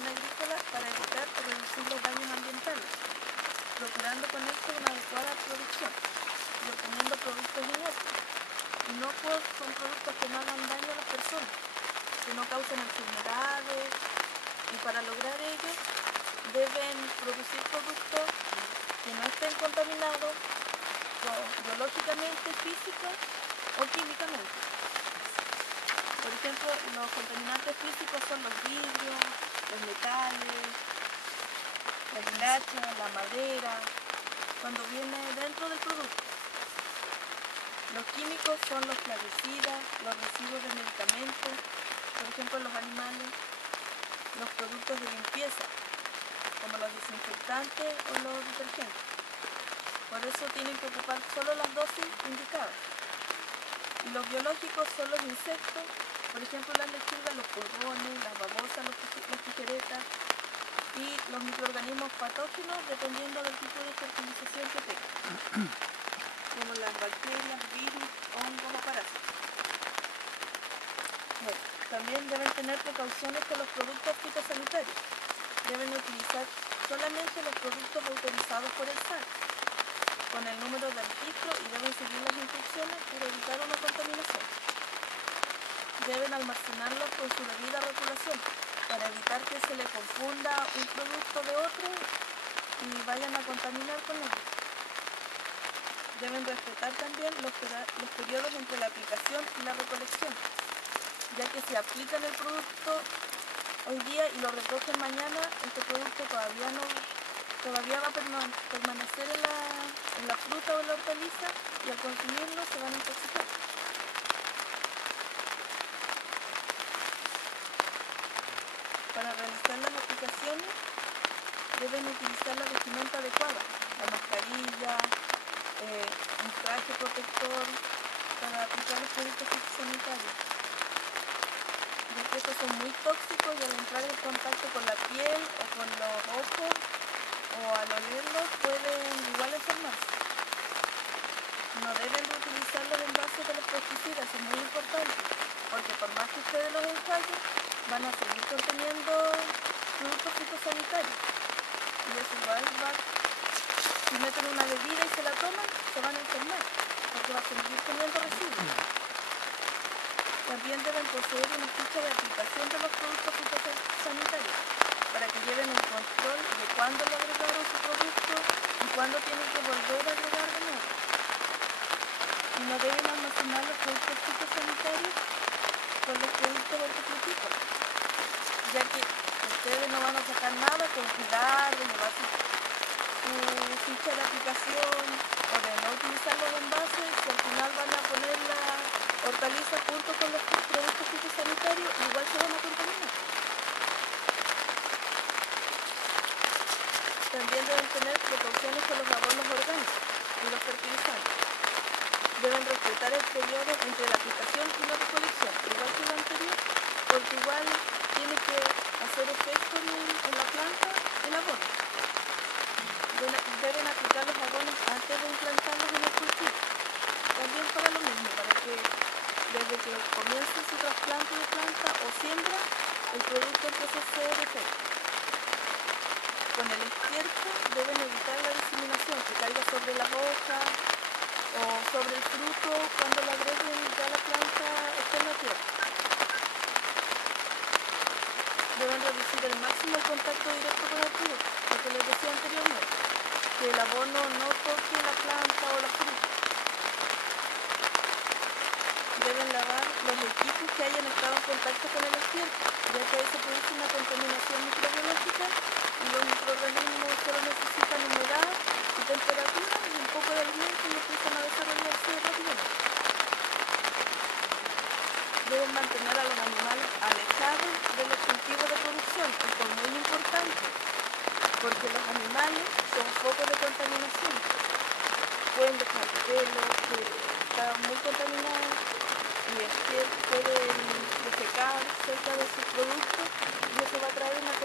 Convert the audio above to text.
agrícola para evitar o reducir los daños ambientales, procurando con esto una adecuada producción y obteniendo productos inocuos. Inocuos son productos que no hagan daño a las personas, que no causen enfermedades, y para lograr ello deben producir productos que no estén contaminados biológicamente, física o químicamente. Por ejemplo, los contaminantes físicos son los vidrios, los metales, la hilacha, la madera, cuando viene dentro del producto. Los químicos son los plaguicidas, los residuos de medicamentos, por ejemplo los animales, los productos de limpieza, como los desinfectantes o los detergentes. Por eso tienen que ocupar solo las dosis indicadas. Y los biológicos son los insectos, por ejemplo las lechugas, los pulgones, las babosas, las tijeretas y los microorganismos patógenos dependiendo del tipo de fertilización que tengan, como las bacterias, virus, hongos o parásitos. Bueno, también deben tener precauciones con los productos fitosanitarios. Deben utilizar solamente los productos autorizados por el SAC, con el número de registro, y deben seguir las instrucciones para evitar una contaminación. Deben almacenarlos con su debida rotulación para evitar que se le confunda un producto de otro y vayan a contaminar con ellos. Deben respetar también los periodos entre la aplicación y la recolección, ya que si aplican el producto hoy día y lo recogen mañana, este producto todavía va a permanecer en la fruta o en la hortaliza, y al consumirlo se van a intoxicar. Para realizar las aplicaciones deben utilizar la vestimenta adecuada, la mascarilla, un traje protector para aplicar los productos fitosanitarios, ya que estos son muy tóxicos y al entrar en contacto con la piel o con los ojos o al olerlos pueden igual enfermarse. No deben reutilizar los envases de los pesticidas, es muy importante, porque por más que ustedes los enjuaguen, van a seguir conteniendo productos fitosanitarios. Y eso igual si meten una bebida y se la toman, se van a enfermar, porque va a seguir teniendo residuos. También deben poseer una ficha de aplicación de los productos fitosanitarios, para que lleven el control de cuándo le agregaron su producto y cuándo tienen que volver a agregar de nuevo. Y no deben almacenar los productos fitosanitarios con los productos hortofrutícolas, ya que ustedes no van a sacar nada con cuidar de llevar su ficha de aplicación o de no utilizar los envases, y al final van a poner la hortaliza junto con los productos fitosanitarios y igual se van a contaminar. También deben tener precauciones con los abonos orgánicos y los fertilizantes. Deben respetar el periodo entre la aplicación y la recolección, igual que lo anterior, porque igual tiene que hacer efecto en la planta el abono. Deben aplicar los abonos antes de implantarlos en el cultivo, también para lo mismo, para que desde que comience su trasplante de planta o siembra, el producto empiece a hacer efecto. Con el estiércol deben evitar la diseminación, que caiga sobre las hojas o sobre el fruto cuando lo agreguen ya la planta esté en la tierra. Deben reducir al máximo el contacto directo con el producto, lo que les decía anteriormente, que el abono no toque la planta o la fruta. Deben lavar los equipos que hayan estado en contacto con el estiércol, ya que ahí se produce una contaminación microbiológica y los microorganismos solo necesitan humedad y temperatura y un poco de alimento y empiezan a desarrollarse rápidamente. Deben mantener a los animales alejados de los cultivos de producción, esto es muy importante, porque los animales son focos de contaminación. Pueden dejar pelo que está muy contaminado y pueden defecar cerca de sus productos, y eso va a traer una